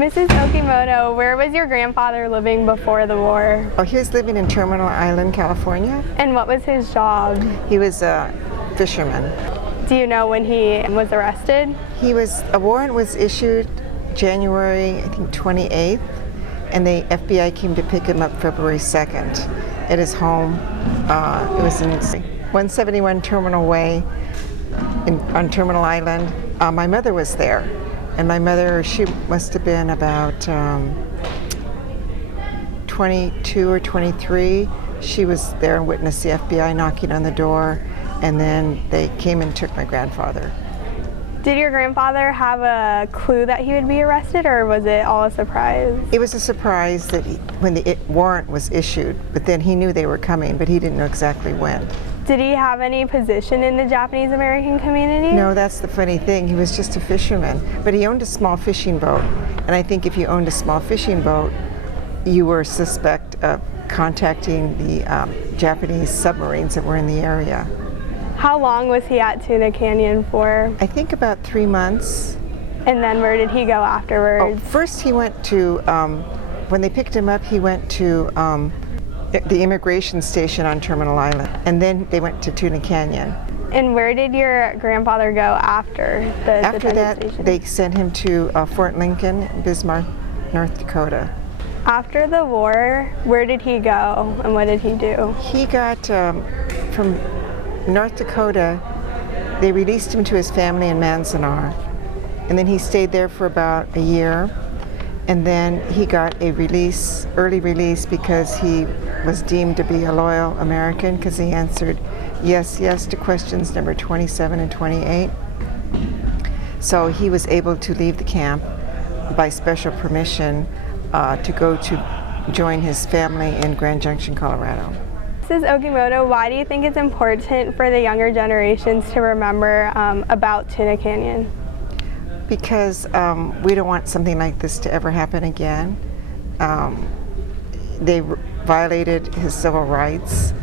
Mrs. Okimoto, where was your grandfather living before the war? Oh, he was living in Terminal Island, California. And what was his job? He was a fisherman. Do you know when he was arrested? A warrant was issued January, I think, 28th, and the FBI came to pick him up February 2nd at his home. It was in 171 Terminal Way on Terminal Island. My mother was there, and my mother, she must have been about 22 or 23. She was there and witnessed the FBI knocking on the door, and then they came and took my grandfather. Did your grandfather have a clue that he would be arrested, or was it all a surprise? It was a surprise that when the warrant was issued, but then he knew they were coming, but he didn't know exactly when. Did he have any position in the Japanese American community? No, that's the funny thing. He was just a fisherman, but he owned a small fishing boat, and I think if you owned a small fishing boat, you were suspect of contacting the Japanese submarines that were in the area. How long was he at Tuna Canyon for? I think about 3 months. And then where did he go afterwards? Oh, first he went to, when they picked him up, he went to the immigration station on Terminal Island, and then they went to Tuna Canyon. And where did your grandfather go after the After that, station? they sent him to Fort Lincoln, Bismarck, North Dakota. After the war, where did he go and what did he do? He got from North Dakota, they released him to his family in Manzanar, and then he stayed there for about a year, and then he got a early release because he was deemed to be a loyal American because he answered yes, yes to questions number 27 and 28. So he was able to leave the camp by special permission to go to join his family in Grand Junction, Colorado. Mrs. Okimoto, why do you think it's important for the younger generations to remember about Tuna Canyon? Because we don't want something like this to ever happen again. They violated his civil rights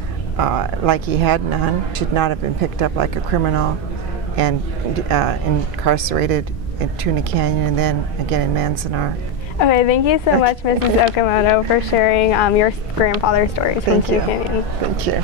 like he had none. Should not have been picked up like a criminal and incarcerated in Tuna Canyon and then again in Manzanar. Okay, thank you so much, Mrs. Okimoto, for sharing your grandfather's stories from Tuna Canyon. Thank you.